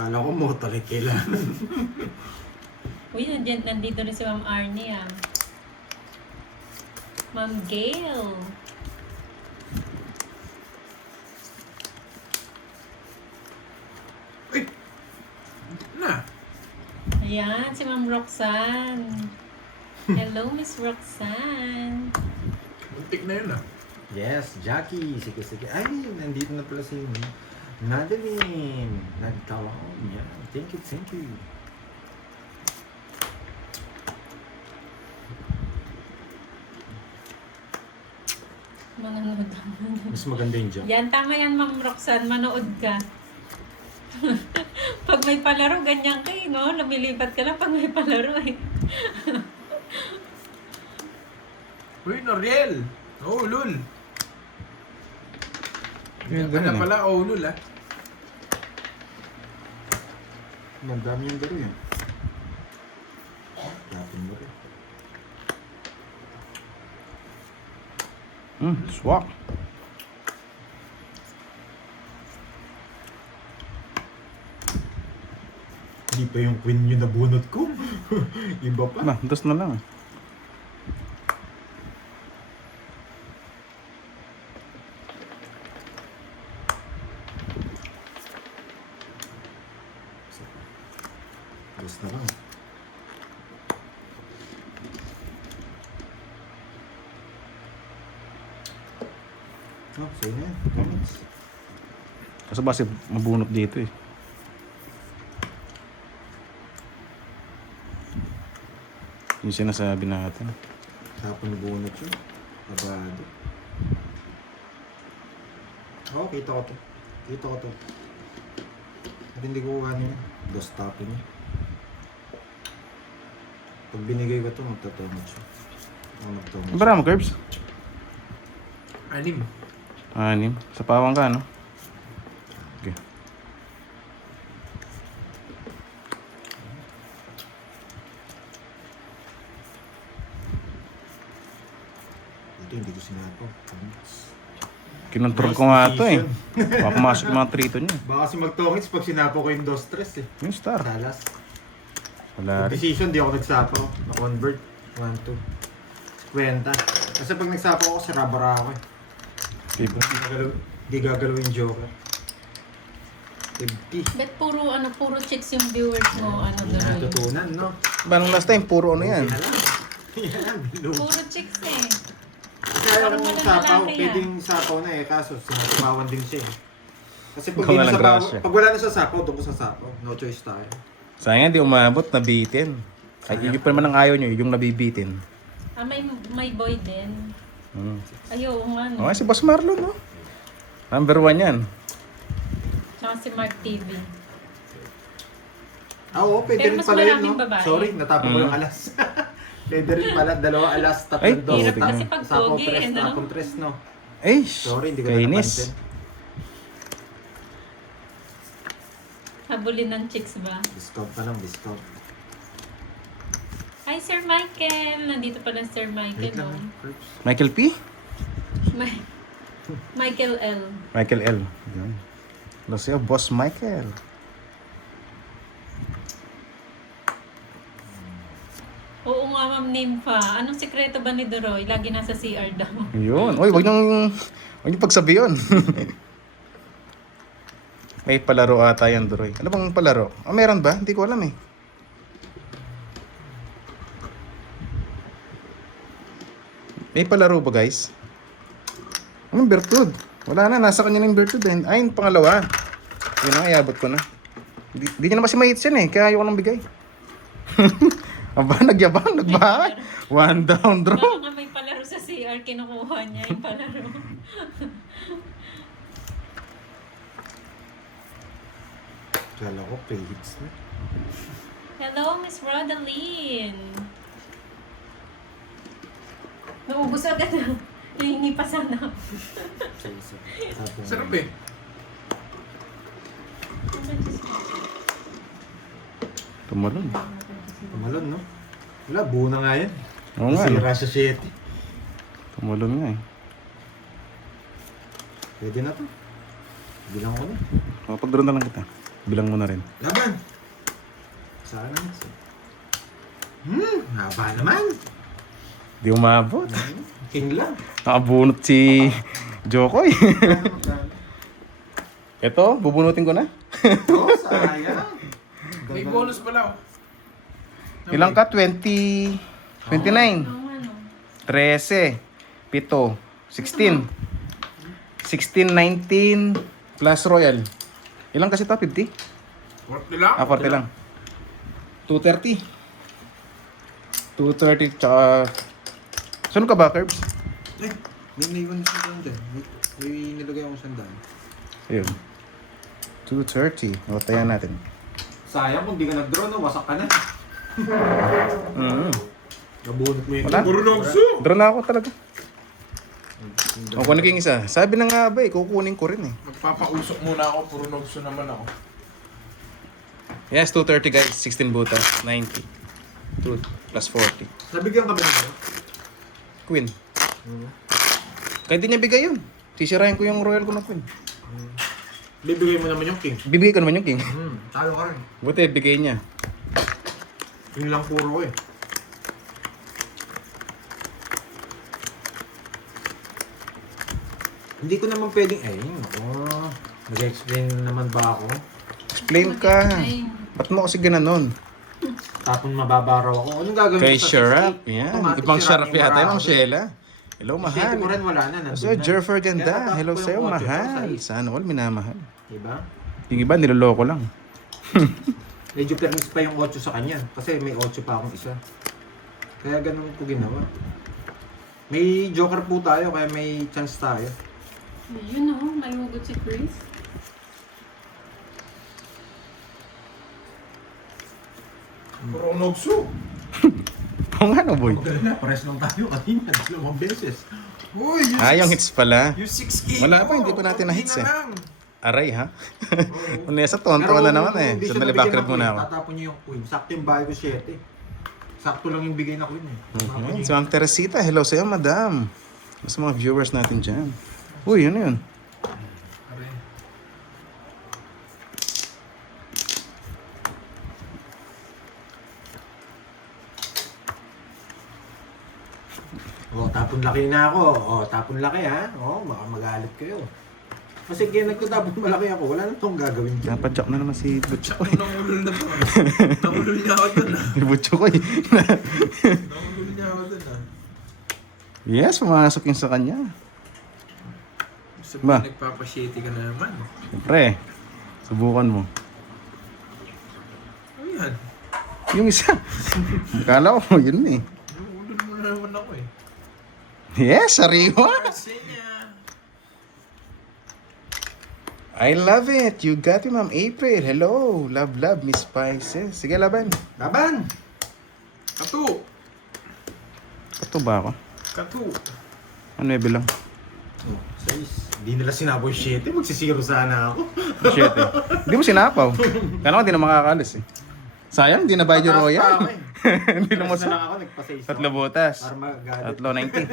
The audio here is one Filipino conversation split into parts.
Kala ko motor eh, kailangan. Uy, nandito rin si Ma'am Arnie ah. Ma'am Gail. Uy! Na! Ayan, si Ma'am Roxanne. Hello, Miss Roxanne. Muntik na yun ah. Yes, Jackie. Sige, sige. Ay, nandito na pala si Madeline. Nagtawag niya. Thank you, thank you. Manonood naman. Mas maganda yung joke. Yan, tama yan, Ma'am Roxanne. Manood ka. Pag may palaro, ganyan kayo, no? Lumilipat ka lang pag may palaro eh. Uy, Noriel! Oh, lul! Yun, Ano ganun eh. pala, oh, lul ah. Ang dami yung garo yan. Lapin mo rin. Swak. Hindi pa yung queen yung nabunot ko. Iba pa. Ba, dos na lang. Alas na lang. Oh, sa'yo na yan. Comments. Kasi base mabunot dito eh. Yung sinasabi natin. Tapon bunot yun. Abado. Oo, kita ko to. Kita ko to. At hindi ko ano yun. Dos tapon niya. Pag binigay ko to, magtatomot siya. O magtomot siya. Bara mo, Curbs? 6. 6. Sa pawang ka, no? Okay. Ito hindi ko sinapo. Kinontrol ko nga ito eh. Baka pumasok yung mga trito niya. Baka kasi magtongits pag sinapo ko yung dos stress eh. Yung star. Salas. Wala rin. Decision, di ako nagsapo. Na-convert. 1, 2. Kwenta. Kasi pag nagsapo ako, sarabara ako eh. Di gagalaw yung joker. 50. Bet puro chicks yung viewers mo, ano Hindi doon. natutunan, no? Ba, nung last time, puro ano yan. Yan, bilog. Puro chicks eh. Kaya Parang kung walang sapaw, lalaki pwedeng sapaw na eh, kaso sinasapawan din siya eh. Kasi pag, Ikaw di na na nag-rush sapaw, eh. pag wala na sa sapaw, doon ko sa sapaw. No choice tayo. Sayang di umabot, nabitin. Ay, yun pa naman ang ayaw nyo, yung nabibitin. Ah, may boy din. Ayaw, nga no. Okay, si Boss Marlon, no? Number 1 yan. Tsaka si Mark TV. Ah, oo, pwede Pero rin mas pala yun, maraming no? babae. Sorry, natapon ko yung alas. Pwede rin pala, 2 alas, 3 Ay, dos. Hirap tingnan. kasi pag Sapaw pogi, 3, ano? tapon 3, no? Ay, Sorry, hindi ko na kainis. napansin. Habulin ng chicks ba? Discount pa lang, discount. Hi, Sir Michael! Nandito pala Sir Michael, Wait lang, no? Curbs. Michael P? Michael L. Michael L. Yan. Ano siya? Boss Michael. Oo nga, Ma'am Nympha. Anong sikreto ba ni Doroy? Lagi nasa CR daw. Yun. Uy, wag niyong pagsabi yun. May palaro ata yan, Duroy. Ano bang palaro? Ah, meron ba? Hindi ko alam eh. May palaro ba, guys? Anong Bertud? Wala na, nasa kanya na yung Bertud eh. Ay, yung pangalawa. Yun na, iabot ko na. Di niya naman si Mahits yan eh, kaya ayoko nang bigay. Aba, nagyabang, nagbahay. 1 down, draw. Baka nga may palaro sa CR, kinukuha niya yung palaro. Kala ko, pre-hits na. Hello, Miss Rodaline. Naubos agad na. Hihingi pa sana. Sarap eh. Tumalon. Tumalon, no? Wala, buo na nga yan. Oo nga. Sira sa 7. Tumalon nga eh. Pwede na to. Bilang ko na. Pag-draw na lang kita. Bilang mo na rin. Laban. Sana. Haba naman. Di umabot. King lang. Nakabunot si Jokoy. Ito, bubunutin ko na. Oh, sayang. May bonus pala. Ilang ka? 29. Ang ano. 13. 7. 16. 16, 19 plus royal. Ilang kasi ito? 50? 40 lang. 40 lang. 230. 230 tsaka... Saan ka ba, Curbs? Eh, may naiwan sa sandaan dyan. May nilagay akong sandaan. Ayun. 230. O, tayan natin. Sayang kung di ka nag-draw, no? Wasak ka na. Nabunot mo yun. Wala. Burunogso. Draw na ako talaga. O, kunin ko yung isa. Sabi na nga ba kukunin ko rin Magpapausok muna ako. Burunogso naman ako. Yes, 230 guys. 16 butas. 90. 2 plus 40. Nabigyan ka ba naman? Queen. Kahit di niya bigay yun. Sisirahin ko yung royal ko na queen. Bibigay mo naman yung king. Bibigay ko naman yung king. Talo ka rin. Buti, bigay niya. Yun lang puro ko eh. Hindi ko naman pwedeng, nag-explain naman ba ako? Explain ka. Ay, Ba't mo kasi gananon? Tapon mababaraw ako. Anong gagawin Kay ko sa Sharap. 68? Yan. Automatic Ibang sira Sharap yung yata. barako Yung doon. Sheila. Hello, Shitty mahal. ko rin, wala na. Nandun So, na. Jerfer Kaya ganda. natapos Hello ko yung sa'yo, 8 mahal. sa Sana all minamahal. Diba? Yung iba, niloloko lang. Medyo permis pa yung 8 sa kanya. Kasi may 8 pa akong isa. Kaya ganun ko ginawa. May joker po tayo, kaya may chance tayo. yun o, may hugot si Chris. Burunogso. Oo nga no, boy. Magaling na, pares lang tayo kanina. Dalawang beses. Uy, yung Ah, yung hits pala. Yung 6K Wala ko, pa, hindi pa natin na-hits konti eh. lang. Aray, ha? Unesa, tonto na naman eh. hindi siya Sandali, nabigyan backread ng muna queen, ako. Tatapon niyo yung queen. Sakto yung bahay ko 7. Sakto lang yung bigay na queen eh. Tatapon niyo So, Ma'am Teresita, hello sa'yo, madam. Mas mga viewers natin dyan. Uy, yun yun. Aray. tapon laki na ako. Tapon laki ha. Baka magalit kayo. Kasi kaya nagtatapon malaki ako, wala na itong gagawin dyan. Napadyak na naman si Butcho ko. Nangulol na to. Nangulol niya ako dun ah. Si Butcho ko eh. Nangulol niya ako dun ah. Yes, pumasok yung sa kanya. Sabi Ba? nagpapashitty ka na naman. Siyempre, subukan mo. Ano yan? Yung isa. Akala ko, yun eh. Nangulol mo na naman ako eh. Yes, sariwa. Kasi niya. I love it. You got it, Ma'am April. Hello. Love, love, Miss Spices. Sige, laban. Laban! Katu! Ito ba ako? Katu! Ano yung bilang? 6. Hindi nila sinaboy 7. Magsisiro sana ako. Shit eh. Hindi mo sinapaw. Kaya hindi na makakalis eh. Sayang, hindi na bayad yung Mataas pa royal. ako eh. Hindi na Pares mo na lang ako, nagpa-6 Tatlo butas. Para magalit. Tatlo 90.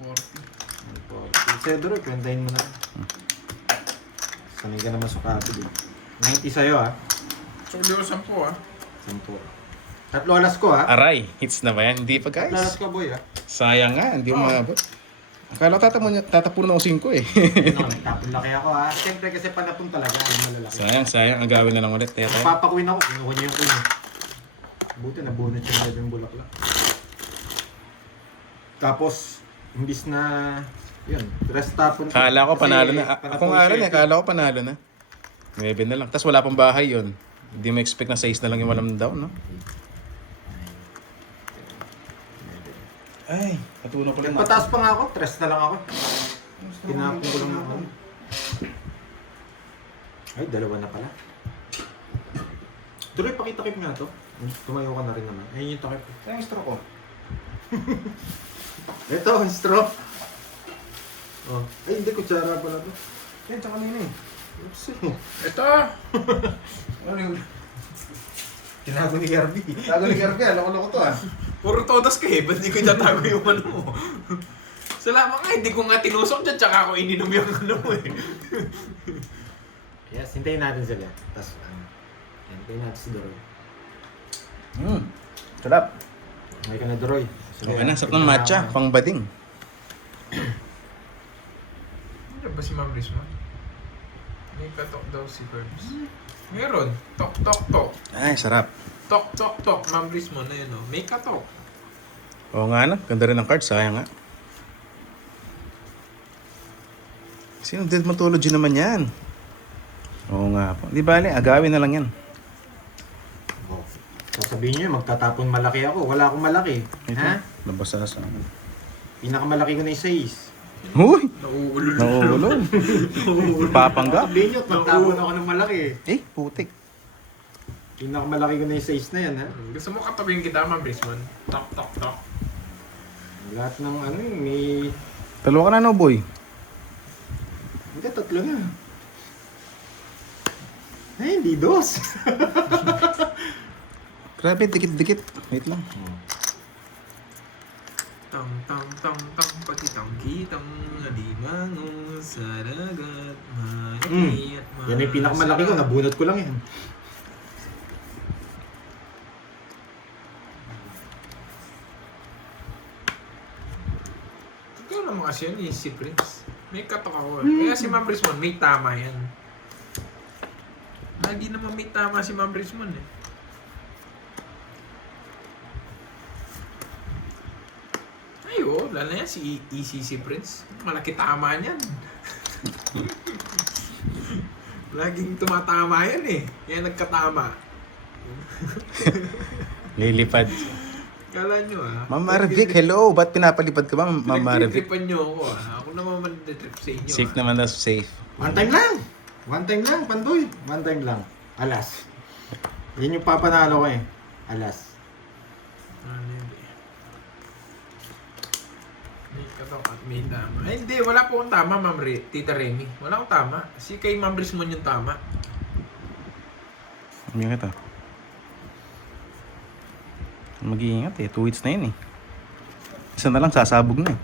140. Cedro, kwentahin mo na. Sanay ka naman sukato din. 90 sa'yo ha. So, di ko 10 ah. 10. Tatlo alas ko ha. Aray, hits na ba yan? Hindi pa Tatlo alas guys. ko boy ha. Sayang nga, hindi mo maabot. Akala ko tatapunan ako 5 eh. No, nagtapon laki ako ha. Siyempre kasi panapon talaga. Ang malalaki. sayang. Ang gawin na lang ulit. Kaya tayo. Papakuin ako. Kinuha niya yung queen. Buti nabunot siya na yung bulaklak. Tapos, imbis na yun, rest tapon. Kala ko Kasi panalo na. panapon Ako nga rin siya eh, kala ko panalo na. 9 na lang. Tapos wala pang bahay yun. Hindi mo expect na 6 na lang yung walang down, no? Ay, natunan ko lang. Nagpataas pa nga ako, 3 na lang ako. Tinapon ko lang ako. Ay, 2 na pala. Tuloy, pakitakip nga to. Tumayo ka na rin naman. Ayun yung takip. Ito yung straw ko. Ito, ang straw. Oh. Ay, hindi, kutsara pala to. Yan, tsaka kanina eh. Oops. Ito! Ano yung... Tinago ni Garby. Tago ni Garby, loko-loko to ah. Puro todas ka eh. Ba't di ko tatago yung ano mo? Salamat nga, hindi ko nga tinusok dyan. Tsaka ako ininom yung ano mo eh. Yes, hintayin natin sila. Tapos, hintayin natin si Doroy. Sarap. Okay ka na, Doroy. Okay na, sarap ng matcha, pang bading. Ano ba si Ma'am Risma? May katok daw si Curbs. Meron. Tok, tok, tok. Ay, sarap. Tok, tok, tok. Ma'am Risma na yun, oh. May katok. Oo nga na, ganda rin ng cards, sayang nga. Sino dermatology naman yan? Oo nga po. Di bale, agawin na lang yan. Oh. Sasabihin nyo, magtatapon malaki ako. Wala akong malaki. Ha? Nabasa sa... Pinakamalaki ko na yung 6. Huy! Nauulol. Nauulol. Papanggap. Sabihin nyo, magtapon ako ng malaki. Eh, putik. Pinakamalaki ko na yung 6 na yan, ha? Gusto mo katawin kita, Ma'am Risma? Tok, tok, tok. Lahat ng ano yun, may... Dalawa ka na, no, boy? Hindi, 3 na. Ay, hindi 2. Grabe, dikit-dikit. Wait lang. Tang, tang, tang, tang, pakitang kitang alimango sa dagat, malaki at Yan yung pinakamalaki ko, nabunot ko lang yan. Ikaw naman kasi yun, si Prince. May katok ako. Kaya si Ma'am Rismon, may tama yan. Lagi naman may tama si Ma'am Rismon eh. Ay, oh, lalo yan si ECC Prince. Malaki tama niyan. Laging tumatama yan eh. Kaya nagkatama. Lilipad. Kala nyo ah. Ma'am Marvic, hello. Ba't pinapalipad ka ba, Ma'am Marvic? Pinag-tripan nyo ako ah. Ako naman man-trip sa inyo Safe ah. naman na, safe. One time lang! One time lang, Pandoy. One time lang. Alas. Yan yung papanalo ko eh. Alas. Ano yun eh. May katok at may tama. Ay hindi, wala po akong tama, Tita Remy. Wala akong tama. Kasi kay Ma'am Rismon yung tama. Ano kita? Mag-iingat eh. 2 hits na yun eh. Isa na lang, sasabog na eh.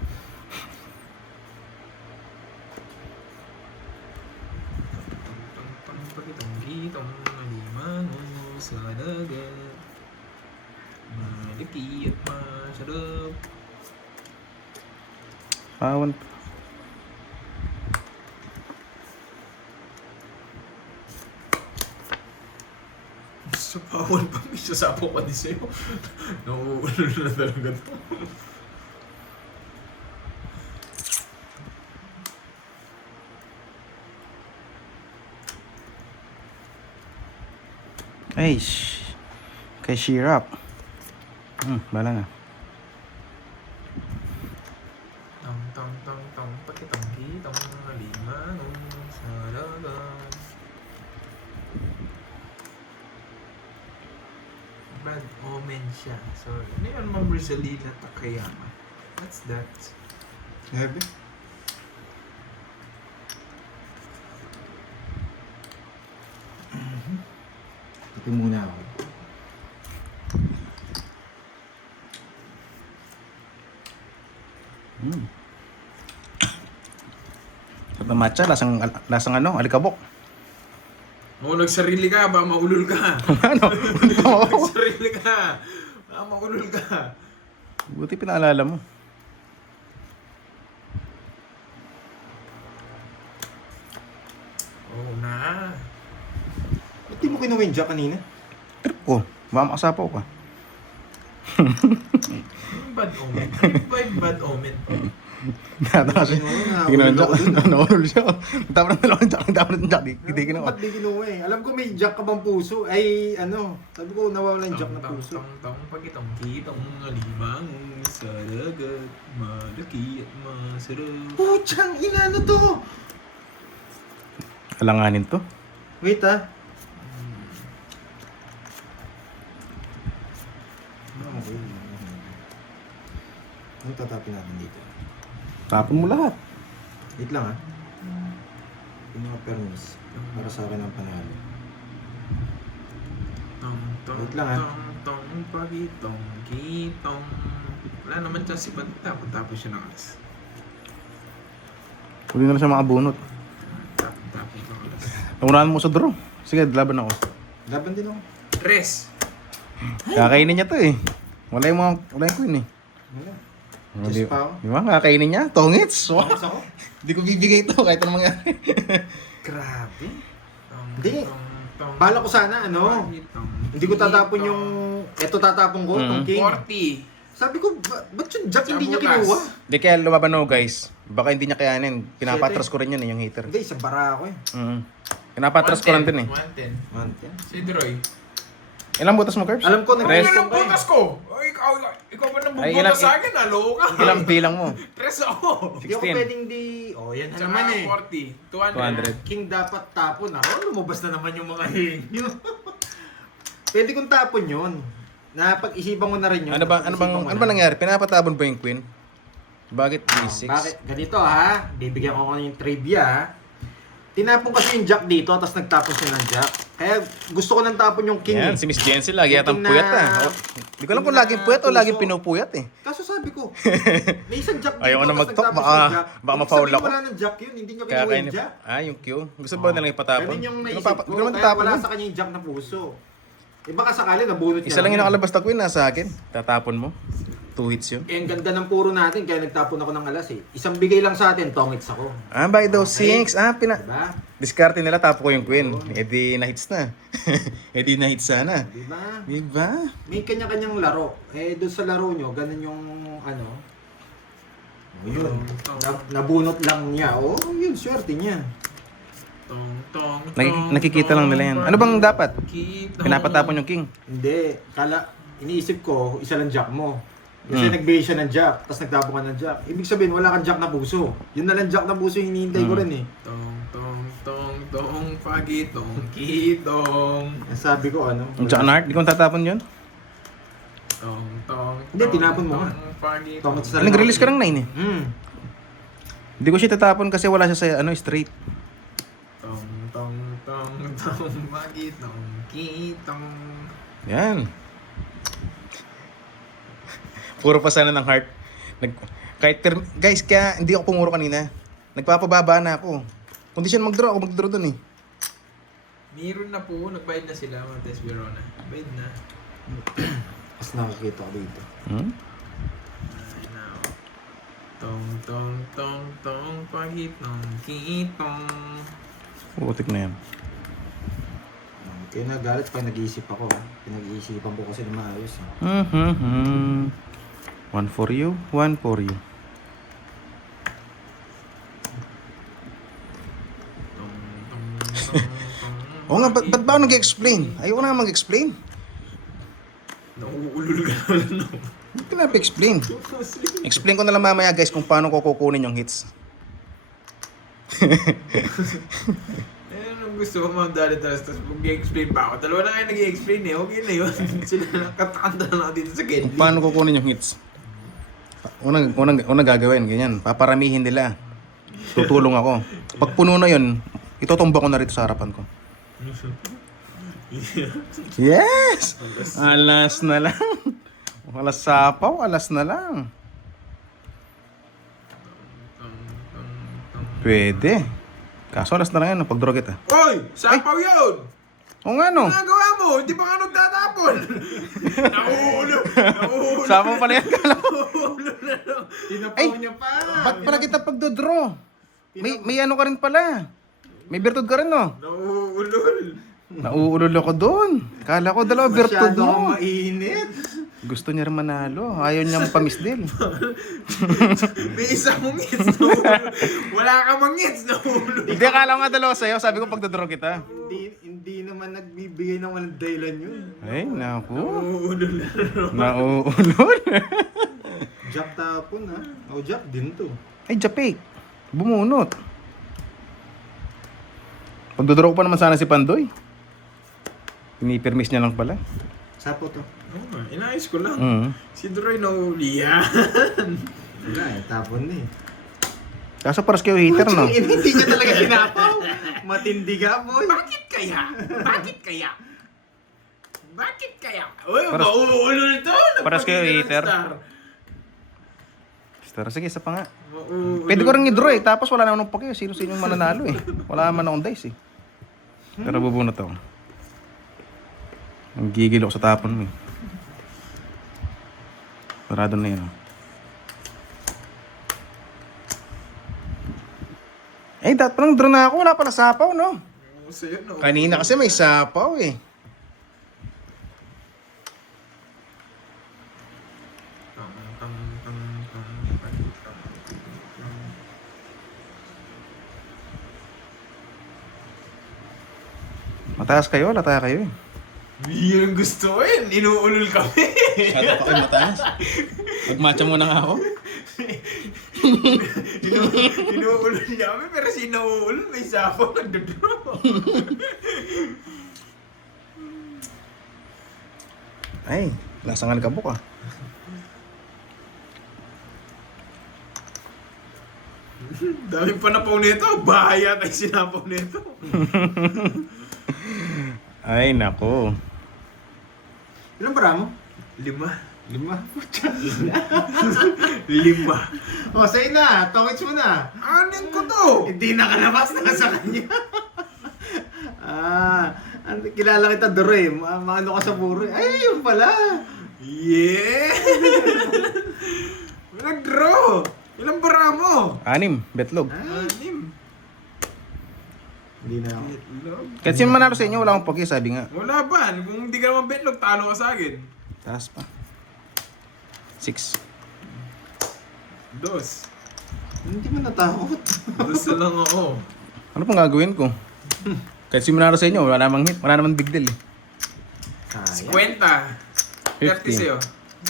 Pagitang-gitang alimango sa dagat, malaki at masarap. Pawan. Sa pawal pa, may sasapo ka din sa'yo. Nauulol na talaga to. Ay, kay Shirap. Bala na. Tang tang tang tang pakitang-kitang alimango sa dagat. Bad omen siya. Sorry. Ano yun, Ma'am Rizalina Takayama? What's that? Sabi? Ito muna ako. Sarap ng matcha, lasang ano, alikabok. Oo, nagsarili ka, ba maulol ka. Ano? Nagsarili ka. Baka maulol ka. Buti pinaalala mo. Oo na. Ba't di mo kinuha yung jack kanina? Trip ko. Baka makasapaw ka. Bad omen. Ano ba yung bad omen? Nata kasi. Ginawa jack. Nakulol siya. Tapos na dalawang jack. Tapos na jack. Hindi ginawa. Ba't di kinuha eh? Alam ko may jack ka bang puso? Ay, ano? Sabi ko nawawala yung jack na Tang puso. tang tang pagitang kitang alimango sa dagat, malaki at masarap. Puchang ina, ano to? Alanganin to. Wait ah. Ano tatapin natin dito? Tapon mo lahat. Wait lang ah. Yung mga permis. Para sa akin ang panalo. Tang tang Wait lang, ah. tang tang pagitang kitang. Wala naman dyan si Banta. Tapos siya ng alas. Huli na lang siya makabunot. Tapos ng alas. Naunahan mo sa draw. Sige, laban ako. Laban din ako. Res. Kakainin niya to eh. Wala yung queen eh. Wala. Di, Just pa ako. di ba? Kakainin niya. Tongits. Wow. Tongits ako? Hindi ko bibigay ito kahit anong mangyari. Grabe. Hindi. Bala ko sana, ano? Hindi ko tatapon yung... Ito tatapon ko, Mm. itong king. 40. Sabi ko, ba't yung jack hindi niya Sa butas. kinuha? Di kaya lumaban ako guys. Baka hindi niya kayanin. Pinapatras ko rin yun eh, yung hater. Hindi, sa bara ako eh. Pinapatras ko rin din eh. 110. Mantin. Si Droy. Ilang butas mo, Curbs? Alam ko, Ano Tres. yung butas ko? Ay, ikaw pa nang Ay, bubutas ilang- sa akin, halo ka. Ilang bilang mo? Tres ako. Hindi ako 16. pwedeng di... Oh, yan na naman Tsaka eh. 40. 200. 200. King dapat tapon ako. Lumabas na naman yung mga henyo. Pwede kong tapon yun. Napag-isipan ko na rin yun. Ano ba nangyari? Pinapatapon ba yung queen? Bakit D6? Bakit? Ganito ha. Bibigyan ko ng trivia ha. Tinapon kasi yung jack dito, tapos nagtapon siya ng jack. Kaya gusto ko nang tapon yung king. Yan, eh. si Miss Jency lagi yatang King na- puyat ah. Hindi ko alam kung king na laging puyat o puso. laging pinupuyat eh. Kaso sabi ko, may isang jack dito, Ayaw ko na tapos mag-talk, nagtapon baka- siya ng jack. baka Ibig ma-foul sabihin, ako. wala ng jack yun, hindi niya Kaya kinuha kayo yung jack. yung Q. Gusto ba nilang ipatapon? Ganun yung Hindi naisip ko, ko naman kaya tatapon wala yun. sa kanya yung jack na puso. Eh baka sakali nabunot niya. Isa lang yung yun. nakalabas na queen nasa akin. Tatapon mo. 2 hits yun. Eh, ang ganda ng puro natin, kaya nagtapon ako ng alas eh. Isang bigay lang sa atin, tongits ako. Ah, by those Okay. 6. Ah, Diba? Diskarte nila, tapo ko yung queen. Eh di na-hits na. Eh di na-hits sana. Diba? Diba? May kanya-kanyang laro. Eh, doon sa laro nyo, ganun yung ano. Oh, yun. Nabunot lang niya. Oh, yun, swerte niya. Nakikita lang nila yan. Ano bang dapat? Pinapatapon yung king. Hindi. Iniisip ko, isa lang jack mo. Kasi nagbigay siya ng jack, tapos nagtapon ka ng jack. Ibig sabihin, wala kang jack na puso. Yun na lang jack na puso yung hinihintay ko rin eh. Tong, pagitong, kitong. Ang sabi ko, ano? Yung Jack and Heart, di ko tatapon yun. Hindi, tinapon mo nga. Pagitong. Tongits na lang. Nag-release ka ng 9 eh. Hindi ko siya tatapon kasi wala siya sa straight. Tong, pagitong, kitong. Yan. Puro pa sana ng heart. Guys, kaya hindi ako pumuro kanina. Nagpapababa na ako. Kung di siya mag-draw, ako mag-draw dun eh. Meron na po, nagbayad na sila, mga Tess Verona. Bayad na. Mas nakakita ko dito. Hmm? Ay, now. Tong, pagitong, kitong. Putik na yan. Kaya nagalit pag nag-iisip ako. Pinag-iisipan ko kasi na maayos. One for you, one for you. Oo nga, ba't ba ako nag-explain? Ayoko na nga mag-explain. Nauulul ka na lang. Hindi ko na explain. Explain ko na lang mamaya guys kung paano ko kukunin yung hits. Eh, anong gusto ko mga dali-talas, tapos mag-i-explain pa ako. Dalawa na kayo nag-i-explain eh, okay na yun. Sila nakatakanda na lang dito sa Kung Genly. paano kukunin yung hits. Unang gagawin, ganyan. Paparamihin nila. Tutulong ako. Pag puno na yun, itutumba ko na rito sa harapan ko. Yes! Alas na lang. Alas sapaw, alas na lang. Pwede. Kaso alas na lang yan, pag-draw kita. Oy! Sapaw yun! O nga no. Ano nagawa mo? Hindi pa nga nagtatapon! Nauulo! Nauulo! Sapaw pala yan. Nauulo na lang! Tinapaw Ay! niya pa! Ba't pala kita pag-draw? May ano ka rin pala. May virtud ka rin no. Nauulol! Nauulol ako doon. Kala ko dalawa virtud Masyado akong mo. mainit. Gusto niya rin manalo. Ayaw niya pamisdil. May isang mong hits na ulo. Wala ka mang hits na ulo. Hindi, akala ko nga dalawa sa'yo. Sabi ko pagdodraw kita. Hindi naman nagbibigay ng walang dahilan yun. Ay, naku. Nauulol na lang. Nauulol. Jack tapon ha. O Jack din to. Ay, Japik. Bumunot. Pagdodraw ko pa naman sana si Pandoy. Pinipirmis niya lang pala. Sapo to. Oo nga, inayos ko lang. Mm. Si Droy nahuli yan. Wala eh, tapon na eh. Kaso paras kayo hater, no? Hindi niya talaga tinapaw. Matindi ka, boy. Bakit kaya? Bakit kaya? Bakit kaya? Uy, Paras- mauulol to! paras kayo Nagpakita ng hater. star. Tara, sige, isa pa nga. Mauulol. Pwede ko rin i-draw eh. Tapos wala naman akong pake. Sino sa inyong mananalo eh. Wala naman akong dice eh. Pero bubunot ako. Ang gigil ako sa tapon mo eh. Parado na yun. Oh. Eh, dapat parang draw na ako. Wala pala sapaw, no? Sa'yo, no? Kanina kasi may sapaw eh. Mataas kayo, lata kayo eh. Yun ang gusto ko yun. Inuulol kami. Masyado pa kayo mataas. Magmatcha muna nga ako. Inuulol niya kami, pero sinuulol, may sapaw, nagdodraw. Ay, lasang alikabok ah. Daming panapaw nito. Bahaya tayo sinapaw nito. Ay, nako. Ilang bara mo? 5. 5. 5. O, sa'yo na. Tongits mo na. Anin ko to? Hindi nakalabas na sa kanya. Kilala kita Doro eh. Maano ka sa puro eh. Ay, yun pala. Yeah! Nag-draw! Ilang bara mo? 6, betlog. 6. Hindi na ako. Kahit sino manalo sa inyo, wala akong pogi, sabi nga. Wala ba? Kung hindi ka naman betlog, talo ka sa akin. Taas pa. 6. 2. Hindi mo natakot. 2 na lang ako. Ano pong gagawin ko? Kahit sino manalo sa inyo, wala namang hit, wala namang big deal eh. 50. 30 sa'yo.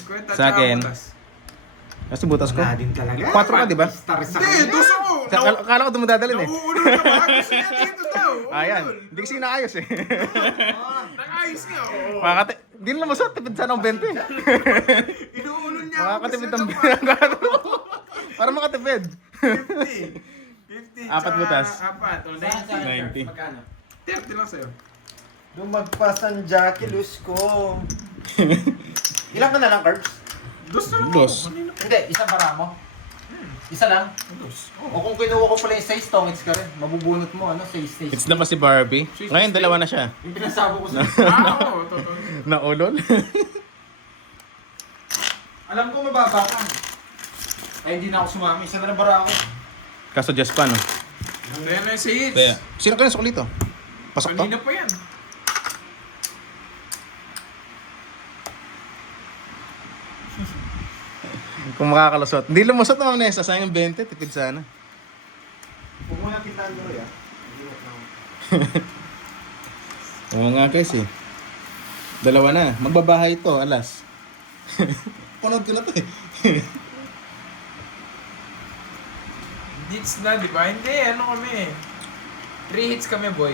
50 Sa akin. butas. Kasi butas ko. Wala din talaga. 4 ka, di ba? Star sa Hindi, kanya. 2 ako. Akala ko dumadadalin eh. Nauulol ka ba? Gusto niya dito daw. Ayan, hindi kasi inaayos eh. Nag-ayos nga. Oo. Makakati, di na masot, tipid sana ng 20. Inuulol niya ako. Makakatipid Gusto ng niya daw. Para makatipid. 50. 50. Apat butas. Apat. O, 90. 90. 30 lang sa'yo. Lumagpas ang Jackie Luz ko. Ilang ka na lang, Carbs? 2 na lang Dos. ako. Kanina. Hindi, isang bara mo. Isa lang. O kung kinuha ko pala yung size, tongits ka rin. Mabubunot mo, ano, size. It's na pa si Barbie. Ngayon, dalawa na siya. Yung pinasabo ko sa... Oo, totoo. Naulol. Alam ko mababa ka. Ay, hindi na ako sumami. Isa na lang bara ako. Kaso just pa, no? Kaya na yung seeds. Kaya, sino ka na sa kulito? Pasok to? Kanina pa yan. Kung makakalusot. Hindi lumusot naman Nessa, sayang ang 20, tipid sana. Huwag mo na tindahan mo rin, ah. Oo nga guys eh. Dalawa na. Magbabahay ito, alas. Panood ko na to eh. Hits na, di ba? Hindi, ano kami. 3 hits kami, boy.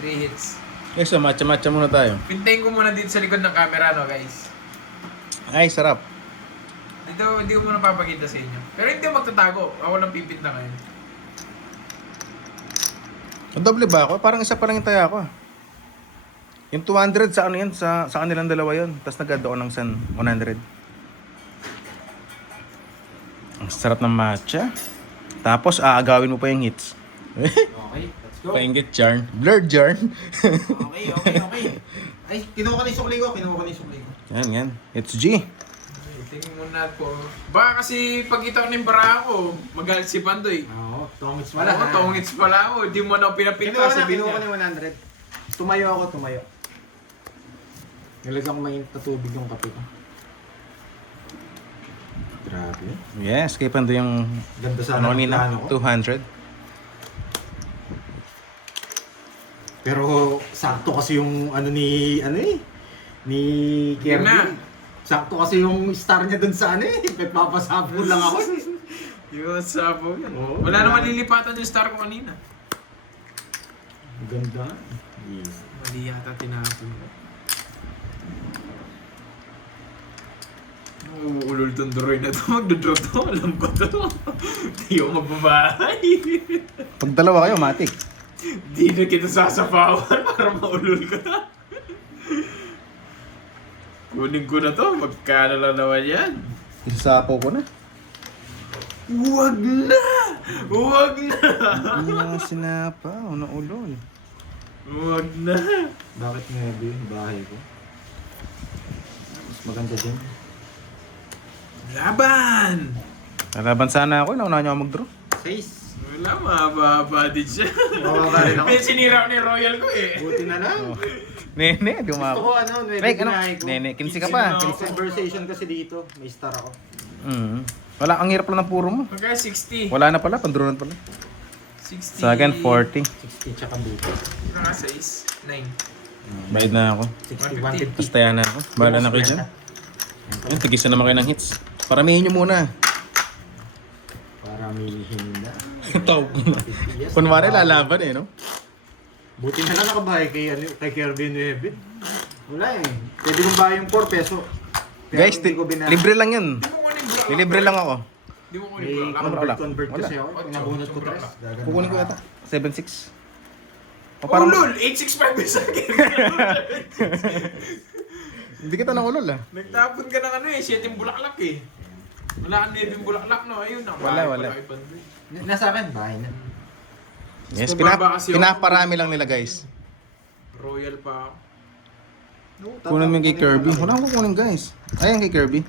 3 hits. Okay, so matcha-matcha muna tayo. Pintayin ko muna dito sa likod ng camera, no, guys. Ay, sarap. Dito, hindi ko muna papakita sa inyo. Pero hindi ako magtatago. Ako lang pipinta ngayon. Doble ba ako? Parang isa pa lang yung taya ko. Yung 200 sa ano yan? Sa kanilang dalawa yun. Tapos nag-add ako ng 100. Ang sarap ng matcha. Tapos aagawin mo pa yung hits. Okay, let's go. Painggit yarn. Blurred yarn. Okay. Ay, kinuha ka na yung sukli ko. Yan. It's G. Tingin muna po. Baka kasi pagkita ko ng bara ko, magalit si Pandoy. Oo, tongits Wala, tongits pala ako. Hindi mo na ako pinapinta sa Kinuha ko niya. na yung 100. Tumayo. Nilagyan ko mainit na tubig yung kape ko. Grabe. Yes, kay Pando yung Ganda sana ano ng nila, plano ko. 200. Pero sakto kasi yung ni Kirby. na. Sakto kasi yung star niya dun sa nagpapasabol lang ako. Yung sabo yan. Oo. Wala naman lilipatan yung star ko kanina. Ganda. Yes. Mali yata tinapon ko. Uulol tong Doroy na to. Magdodraw to. Alam ko to. Di ako magbabahay. Pag dalawa kayo, matik. Di na kita sasapawan para maulol ka. Kunin ko na to. Magkano lang naman yan. Isasapaw ko na. Huwag na! Huwag na! Hindi na sinapaw, naulol. Huwag na. Bakit nga yung bahay ko? Mas maganda din. Laban! Lalaban sana ako, nauna niyo ako mag-draw. 6. Wala, mahaba din siya. Mababa rin ako. May sinira ko ni Royal ko eh. Buti na lang. Nene, Gusto ko dumako. ano, Like, ano? binahay ko. Nene, 15 ka pa. Conversation kasi dito. May star ako. Wala, ang hirap lang ng puro mo. Magka 60. Wala na pala, panduro na pala. 60. Sa akin, 40. 60 tsaka buto. Naka 6. 9. Bayad na ako. 60, 150. Basta yan na ako. Bahala na kayo dyan. Ayun, tigisa naman kayo ng hits. Paramihin nyo muna. Para milihin na. Ito. 50 yes. Kunwari lalaban eh, no? Buti na lang nakabahay kay Kirby Nueve. Wala eh. Pwede kong bahay yung 4 peso. Pero Guys, hindi ko binahay. libre lang yun. Di mo kunin bro. Nilibre lang ako. Di mo kunin May bro. Wala. convert Wala. kasi ako. Pinabunot ko 3. Kukunin ko yata. 7.6. O Oh, parang, lol! 865 yung sa akin. hindi kita nakulol ah. Nagtapon ka ng ano eh, 7 bulaklak eh. Wala kang 9 bulaklak no, ayun na. Wala. Nasa akin, bahay na. Yes, Bumaba kasi ako. pinaparami lang nila guys. Royal pa ako. Kunin mo yung kay Kirby. Wala akong kukunin guys. Ayan kay Kirby.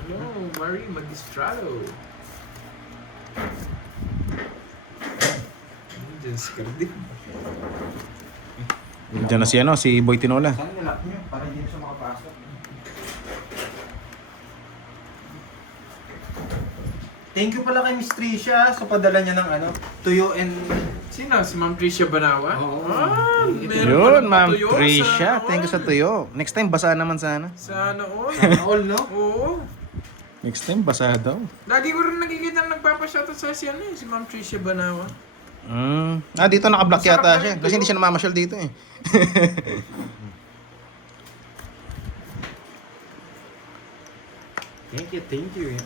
Hello, Marie Magistrado. Diyan si Cardi. Diyan na si ano, si Boy Tinola. Saan nilak nyo? Para hindi na siya makapasok. Thank you pala kay Miss Tricia sa padala niya ng ano, tuyo and... Sino? Si Ma'am Tricia Banawa? Oo. Meron Yun, palang Ma'am tuyo Tricia. sa Thank you sa tuyo. Next time, basa naman sana. Sa noon. Sana all, no? Oo. Next time, basa daw. Lagi ko rin nakikita nagpapashoutout sa si ano eh, si Ma'am Tricia Banawa. Dito naka-block Masarap yata na siya. rin Kasi tuyo. hindi siya namamasyal dito eh. Thank you.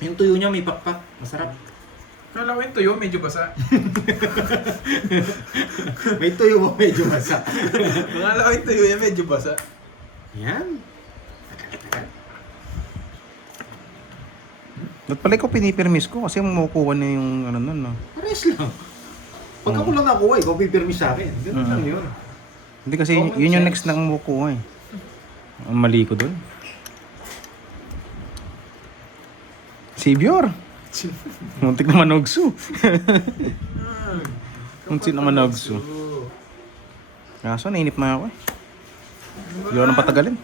Yung tuyo niya may pakpak. Masarap. Kala ko yung tuyo, medyo basa. May tuyo mo medyo masa. Kala ko yung tuyo niya, medyo basa. Yan. Ba't pala ikaw pinipirmis ko? Kasi makukuha na yung ano nun, no? Pares lang. Pag ako lang nakuha, ikaw pipirmis sa akin. Ganun lang yun. Hindi kasi yun yung next na makukuha eh. Ang mali ko dun. Savior! Muntik na manogso. Muntik na manogso. Kaso nainip na ako eh. Hindi ako nang patagalin.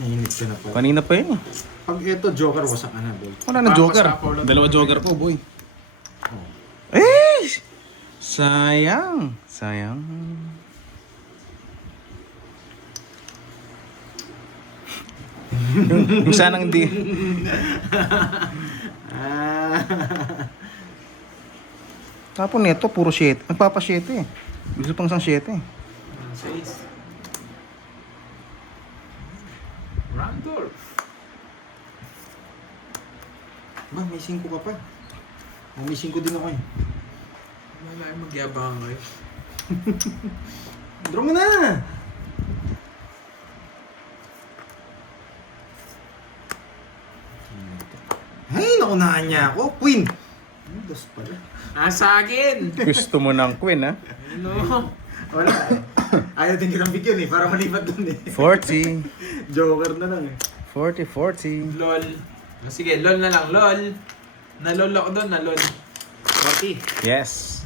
Nainit ka na pa. Kanina pa yun eh. Pag ito, Joker, wasak ka na, boy. Wala na joker. Dalawa joker po, boy. Eh! Sayang. Sayang. yung sanang hindi. Ah. Tapon nito, puro 7. Nagpapa 7 eh. Gusto pang isang 7 eh. 6. Randolph. Ba, may 5 ka pa. Oh, may 5 din ako eh. Wala yung magyabang eh. Draw mo na! Ay, naunahan niya ako. Queen! Dos pala. Sa akin! Gusto mo ng queen ha? No. Wala eh. Ayaw din kitang bigyan eh, para malipat dun eh. 40. Joker na lang eh. 40. LOL. Sige, LOL na lang. LOL. Na-LOL ako doon, na-LOL. 40. Yes.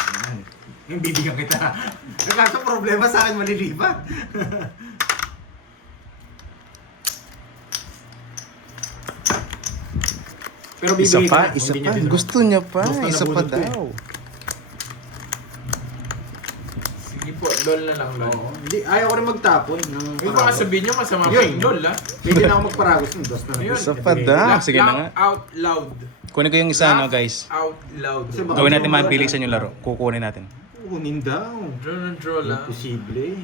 Ayan. Yung bibigyan kita. Kaso problema sa akin malilipat. Pero Isa bibigyan pa, ka na, isa hindi niya pa. din ako. Gusto niya pa. Basta Isa pa nabunot ko eh. daw. Sige po, LOL na lang, LOL. Oo. Hindi, ayaw ko rin magtapon. ng Huwag baka paragos. sabihin nyo, masama pa Yun. yung LOL, ha? Pwede na ako magparagos ng dos na lang. Ayun. Isa pa daw. Sige na nga. Out loud. Kunin ko yung isa no guys. Out loud. Kasi baka- Gawin natin mabilisan yung laro. Kukunin natin. Kunin daw. Draw na draw lang. Imposible.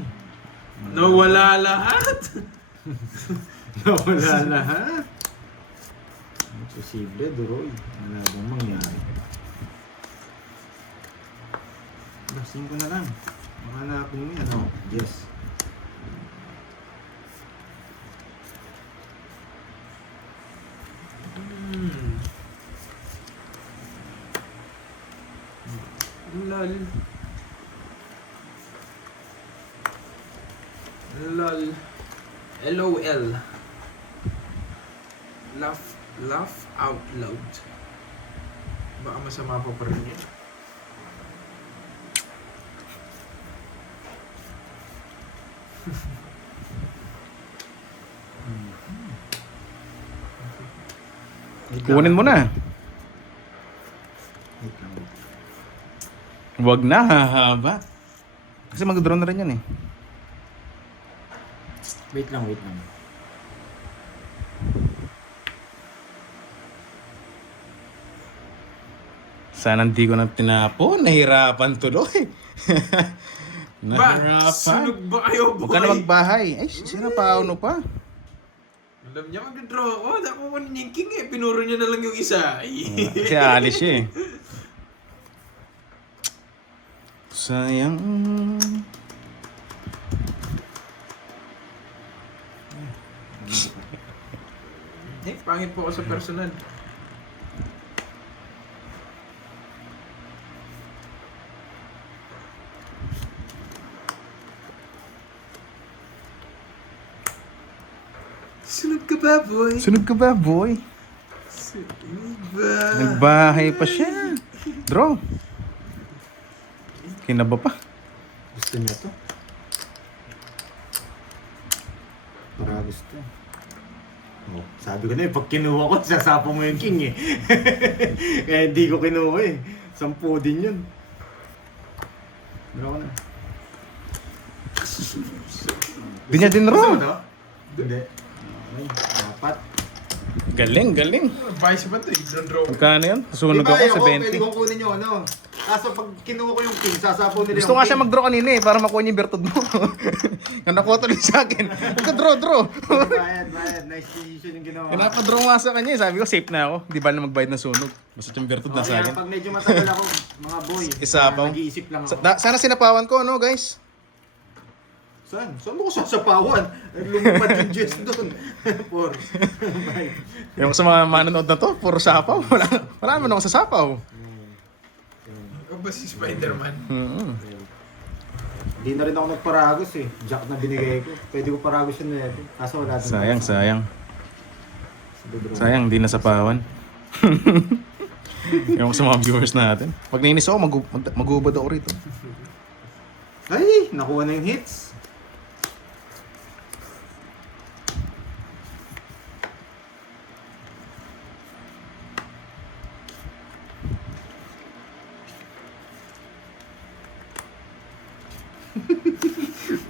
Nawala lahat. Nawala lahat. Imposible, Duroy. Wala bang mangyari? Basin ko na lang. Mahanapin mo yan. Ano? Yes. Lol. Lol. LOL. Laugh out loud. Baka masama pa rin yun. Kunin mo na. Wait lang. Wag na, hahaba. Kasi mag-draw na rin yan eh. Wait lang, wait lang. Sana hindi ko na tinapon. Nahirapan tuloy. Ba? Nahirapan. Sunog ba kayo, boy? Huwag ka na magbahay. Ay, sino pa? Ano pa? Alam niya mag-draw ako. Dako ko ni yung king eh. Pinuro niya na lang yung isa. Kasi alis siya eh. Sayang. Pangit po ako sa personal. Sunog ka ba, boy? Sunog ka ba, boy? Sunog ba? Nagbahay pa siya. Draw. Kinaba pa. Gusto niya to? Para gusto. Oh, sabi ko na eh, pag kinuha ko, sasapo mo yung king eh. Kaya hindi ko kinuha eh. 10 din yun. Draw ko na. Di niya din Gusto draw. mo to? Hindi. Okay, dapat. Galing, galing. Vice ba ito? I-draw ko. Magkano yun? Sunog ako sa Pwede 20. kong kunin yung ano. Kaso pag kinuha ko yung king, sasapo nila Gusto yung nga siya king. mag-draw kanina eh, para makuha niya yung bertod mo. Yung nakuha tuloy sa akin. Huwag ka draw. Bayad. Nice decision yung ginawa. Pinapadraw nga sa kanya eh. Sabi ko, safe na ako. Di ba na magbayad ng sunog? Basta yung bertod na Okay, sa akin. pag medyo matagal ako, mga boy. Isapaw. Nag-iisip lang ako. Sana sinapawan ko, no guys? Saan? Saan mo ko sasapawan? Lumipad yung Jess doon. For. Yung sa mga manonood na to, puro sapaw. Wala naman ako sa sapaw. O ba si Spider-Man? Hindi na rin ako nagparagos eh. Jack na binigay ko. Pwede ko paragos yun na ito. Kaso wala din. Sayang. Sayang, di nasapawan. Yung sa mga viewers natin. Pag nainis ako, mag-ubad ako rito. Ay! Nakuha na yung hits.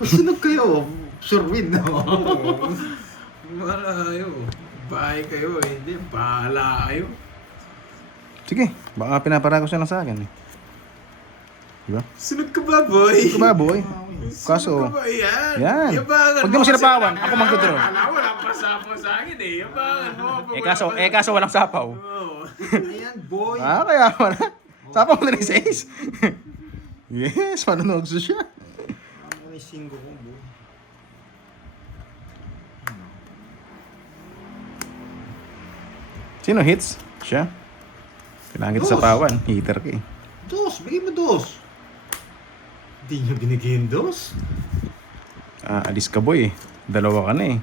Sunog kayo. Sure win, no? Malayo. Bahay kayo eh. Hindi, bahala kayo. Sige, baka pinaparagos na lang sa akin eh. Diba? Sunog ka ba, boy? Ito ba, boy? Kaso, Sunog ka ba? Yan. yan. Yabangan Pag di mo kasi sinapawan, talaga. ako mag-draw. Akala ko walang pasapo sa akin eh. Yabangan mo. kaso walang sapaw. Oo. Ayan, boy. Kaya wala. Sapaw mo na rin sa ace. Yes, manunogso siya. Ano yung singgo ko, boy? Sino hits? Siya? Kailangan kita Dos. sapawan. Hitter ka eh. Dos, bigay mo dos. Hindi niyo binigay yung dos? Alis ka boy eh. Dalawa ka na eh.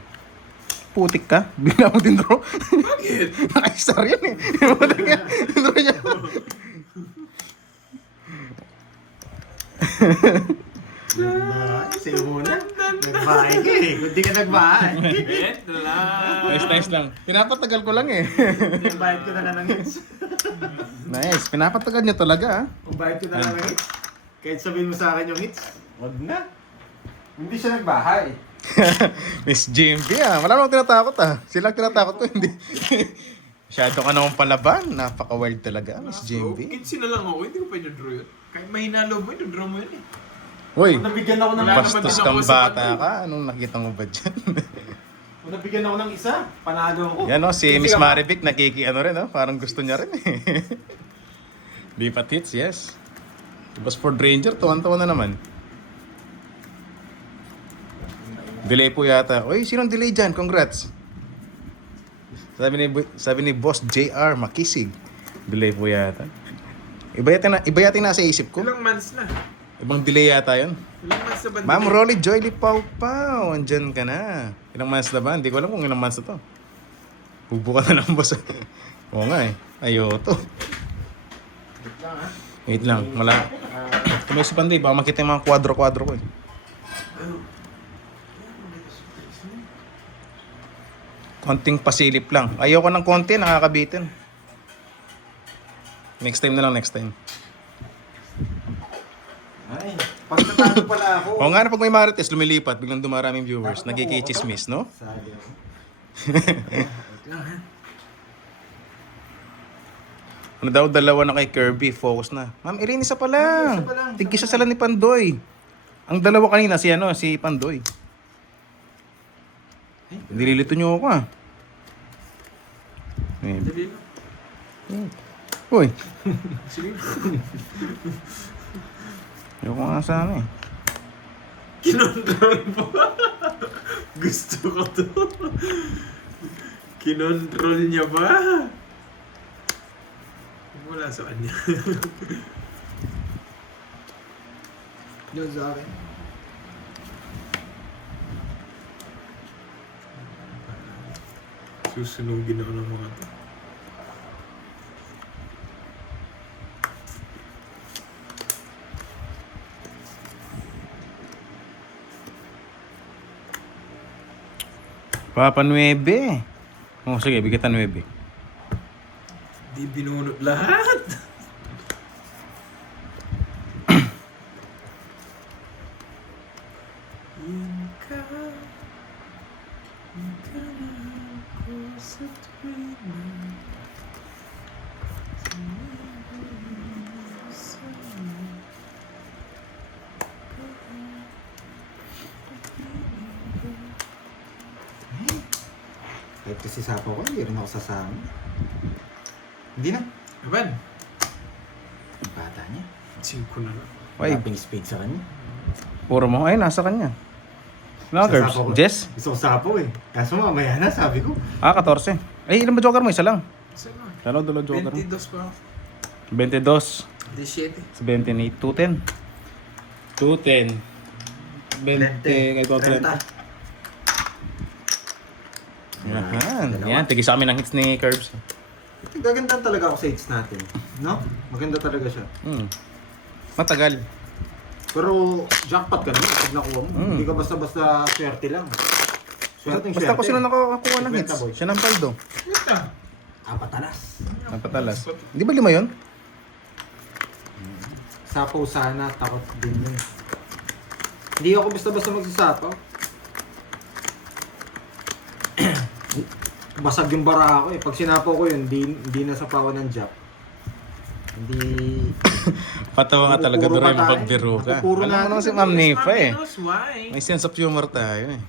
Putik ka. Bigla mo din draw. Bakit? Naka-star yan eh. Putik ka. Draw niya. Nagbahay. Sa'yo muna. Nagbahay ka eh. Kung di ka nagbahay. Ito lang. Nice lang. Pinapatagal ko lang eh. Nagbayad ko na lang ng hits. Nice. Pinapatagal niya talaga ah. Kung bayad ko na lang ng hits. Kahit sabihin mo sa akin yung hits. Wag na. Hindi siya nagbahay. Miss JMP ah. Wala namang tinatakot ah. Sila ang tinatakot ko hindi. Masyado ka naman palaban. Napaka-wild talaga Miss JMP. Kitsi na lang ako. Hindi ko pa draw yun. Kahit mahina loob mo, draw mo yun eh. Uy, Kung nabigyan ako ng Wala naman bastos din kang ako sa bata ano. ka. Anong nakita mo ba dyan? Kung nabigyan ako ng isa, panalo ako. Yan o, si Hindi Miss ka- Marivic nakikiano rin oh. Parang gusto niya rin eh. Lipat hits, yes. Tapos for Ranger, tuwan-tuwa na naman. Delay po yata. Uy, sinong delay dyan? Congrats. Sabi ni Boss JR Makisig. Delay po yata. Iba yata yung nasa isip ko. Ilang months na? Ibang delay yata yun. Ilang months na ba? Ma'am Rolly Joyly Pau Pau, andyan ka na. Ilang months na ba? Hindi ko alam kung ilang months na to. Bubuka na lang boss. Oo nga eh. Ayoto. Wait lang, wala. Tuloy si Panday, baka makita yung mga kwadro-kwadro ko eh. Konting pasilip lang. Ayoko ng konti, nakakabitin. Next time na lang, next time. Ay, pag natalo pala ako. Oo nga na pag may marites, lumilipat, biglang dumaraming viewers. Nagkikichismis, no? Sabi ako. Ano daw, dalawa na kay Kirby, focus na. Ma'am, Irene, isa pa lang. Isa pa lang. Tigisa sila ni Pandoy. Ang dalawa kanina, si Pandoy. Nililito niyo ako ah. Eh, Dali lang. Uy, Sige. ayoko nga sana eh. Kinontrol mo. Gusto ko to. Kinontrol niya ba? Wala sa kanya. Yun sa akin. Susunugin ako ng mga to. Papa 9. Oh, sige, bigatan 9. Di binunot lahat. Yun ka na ako sa tuwing Kahit kasi sapo ko, hindi rin ako sasama. Hindi na. Aban, Ang bata niya. 5 na lang. Ay, Wala pang speed sa kanya. puro mo. Ay, nasa kanya. No, Curbs. Sasapo ko. Jess? Gusto ko sapo eh. Kaso mamaya na, sabi ko. Ah, 14. Ay, ilan ba joker mo? Isa lang. Isa lang. Dalawa, dalawa joker mo. 22 pa ako. 22. 17. 78. 210. 210. 20. Kay 30. Yan. Yan. Tigisa kami ng hits ni Curbs. Gaganda talaga ako sa hits natin. No? Maganda talaga siya. Matagal. Pero jackpot ka naman pag nakuha mo. Mm. Hindi ka basta-basta swerte lang. Swerte Basta ko sino nakakuha ng hits. Kwenta, boy. Siya ng paldo. Ito. Apatalas. Napatalas. Di ba 5 yun? Sapaw sana, takot din yun. Hindi ako basta-basta magsasapaw. Basag yung bara ako eh. Pag sinapaw ko yun, hindi na sapawan ng jack. Hindi... Patawa nga talaga Napupuro doon pa tayo. magbiro ka. Napupuro Alam mo natin. naman si Ma'am Nifa eh. Knows why. May sense of humor tayo eh.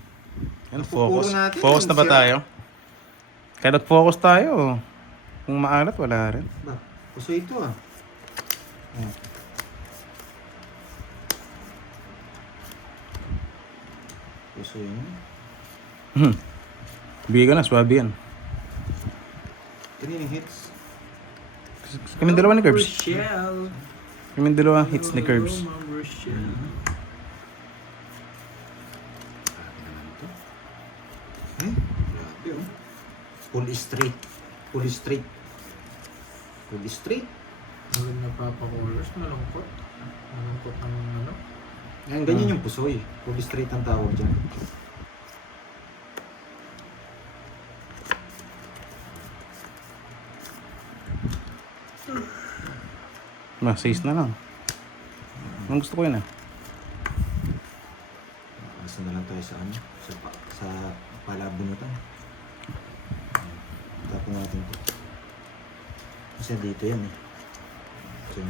Yan, Napupuro focus. natin Focus yun, na ba sira. tayo? Kaya nag-focus tayo. Kung maalat, wala rin. Ba? Puso ito ah. Oh. Puso yun. Bigyan ka na, swabe yan. Kanina yung hits. Kami dalawa ni Curbs. Rochelle. Kami dalawa hits ni Curbs. Ma'am Rochelle. Grabe oh. Full straight. Full straight. Full straight. Huwag napapakolors. Malungkot. Malungkot ng ano. Ngayon, ganyan yung pusoy. Full straight ang tawag dyan. Mas 6 na lang. Anong gusto ko yun ah? Asa na lang tayo sa ano? Sa palabunutan. Tapon natin to. Kasi dito yan eh. So,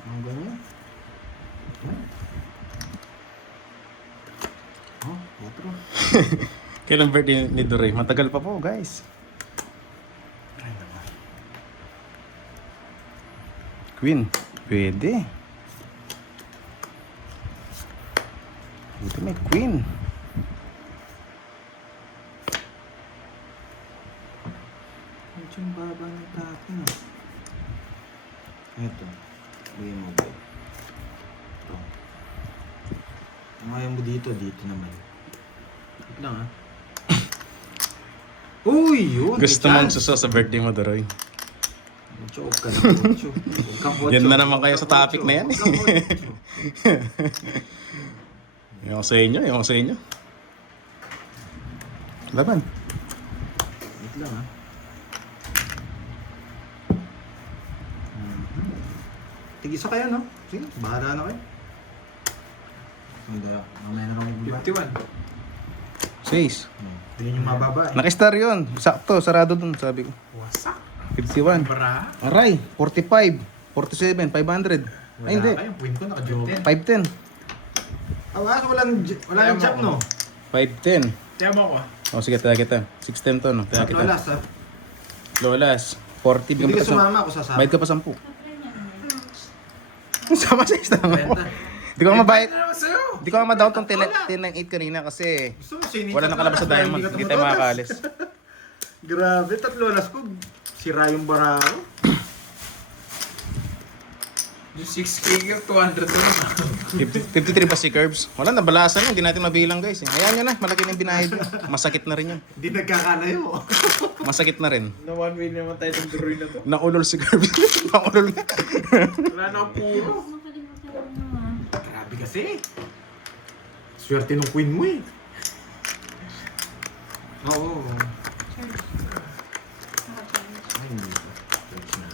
ang ganyan. Oh, 4. Kailan birthday ni Doray? Matagal pa po guys. Queen. Pwede. Dito may queen. Kasing baba ng tapo. Ito. Bigyan mo ba? Ito. Kung ayaw mo dito, dito naman. Wait lang ha. Uy, yun. Gusto may mong chance. suso sa birthday mo, Doroy. Ocho, huwag ka na ocho. Huwag kang ocho. Yan na naman kayo sa Huwag kang topic ocho. na yan. Huwag kang ocho. Yung sa inyo, yung sa inyo. Laban. Wait lang ha. Tig-isa kayo, no? Sige, bahala na kayo. Hindi, mamaya na kami buba. 6. Hindi nyo mababa eh. Nakistar yun. Sakto, sarado dun, sabi ko. Wasak. 51. Bara. Aray, 45. 47, 500. Ay, hindi. Wala kayo, point ko, naka-joke. 510. Awas, walang jump, no? 510. Tiyan mo ko. O, sige, tayo kita. 610 to, no? Tayo kita. Lolas, ha? Lolas. 40. Hindi ka Bigyan pa sa... sumama ako sa Bayad ka pa 10. Sama sa isa mo. Benta. Di ko nga mabayad. Ano naman sa'yo? Di ko nga ma-down tong 1098 kanina kasi Gusto mo sinita wala nakalabas sa diamond. Hindi tayo makakaalis. Grabe, 3 lolas ko. Sira yung bara ko. Yung 6K yung 200 to lang. 53 pa si Curbs. Wala, nabalasan yun. Hindi natin mabilang guys. Hayaan nyo na. Malaki na yung binayad yun. Masakit na rin yun. Hindi nagkakalayo. Masakit na rin. Na 1 way naman tayo ng duroy na to. Naulol si Curbs. Naulol na. Wala na akong puro. Grabe kasi. Swerte ng queen mo eh. Oo. Ay, hindi ko. Search na.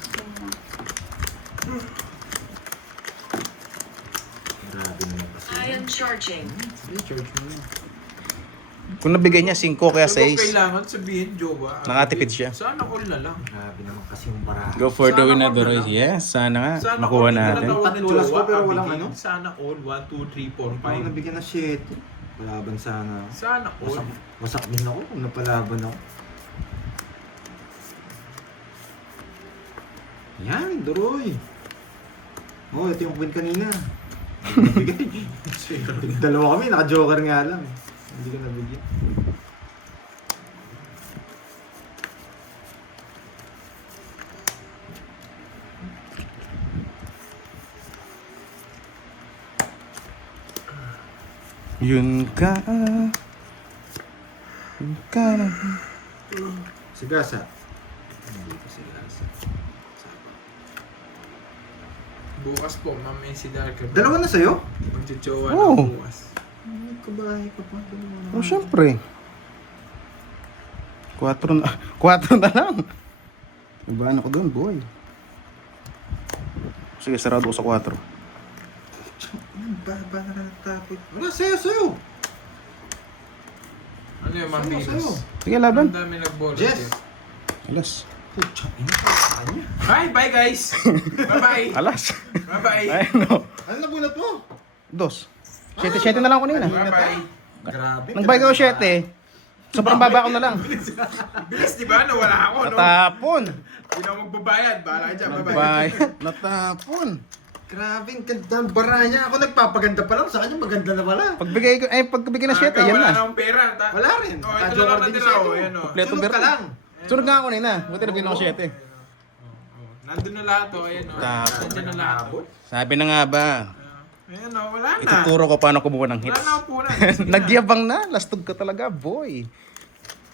Grabe naman kasi. I am charging. Sige, charge mo na. Kung nabigay niya 5 kaya Kung 6. kailangan sabihin, Jowa. Nakatipid siya. Sana all na lang. Grabe naman kasi yung bara. Go for the Sana win na all Doroy. na lang. Yes, sana nga. Sana Makuha all na natin. lang Tatlo ni oras Jowa, ko, pero walang kabigin. ano? Sana all. 1, 2, 3, 4, Ako 5. nabigyan ng shit. Palaban sana ako. Sana all. Wasak din ako kung napalaban ako. Yan, Doroy. Oh, ito yung queen kanina. Hindi ko nabigay. Dalawa kami, naka-joker nga lang. Hindi ko nabigyan. Yun ka. Yun ka na. Sigasa. Hindi ko sigasa. Bukas po, mamaya si Dark. Dalawa na sa'yo? Magjojowa Oo. na bukas. Ay, kabahay ka pa. Dalawa na. Oh, syempre. 4 na. 4 na lang. Ibaan ako doon, boy. Sige, sarado ko sa 4. Ba na natapos. Wala, sa'yo. Ano yung Sa'yo, mambilos? sa'yo. Sige, laban. Ang dami nag-bonus. Jess. Alas. Pucha, ina ka sa kanya. Bye, bye guys! Bye-bye! Alas. Bye-bye! Ay, no. Ano nabunot mo? 2. 7 na lang ako nila. Bye-bye! Grabe. Nagbay ko 7. Sobrang baba ko na lang. Bilis, di ba? Nawala ako, no? Natapon. Hindi na ako magbabayad. Bahala ka dyan. Bye-bye. Nagbay. Natapon. Grabe, ang ganda ang bara niya. Ako nagpapaganda pa lang. Sa kanya maganda na pala. Pagbigay ng 7, yan Wala na. akong pera. Wala rin. Oh, ito na Naka-joker lang din natira siya ko. ito. Ayan, oh. Kompleto Sunod ka birthday. lang. Sunod nga ako nina. Buti nabigyan ako 7. Nandun na lahat, oh. Ayan, oh. Tapos. Nandyan na lahat, oh. Sabi na nga ba, Ayan, oh. Wala na. ituturo ko paano kumuha ng Wala hits. na ako punan. Sige na. Nagyabang na. Lastog ka talaga, boy.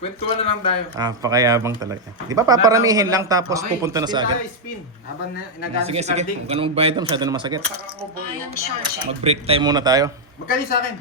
Kwentuhan na lang tayo. Pakayabang talaga. Di ba paparamihin lang tapos Okay, pupunta na sa spin agad? tayo, spin. Habang inagaan Sige, si sige. Carding. Huwag ka na magbayad, masyado na masakit. I am charging. Mag-break time muna tayo. Magkali sa akin.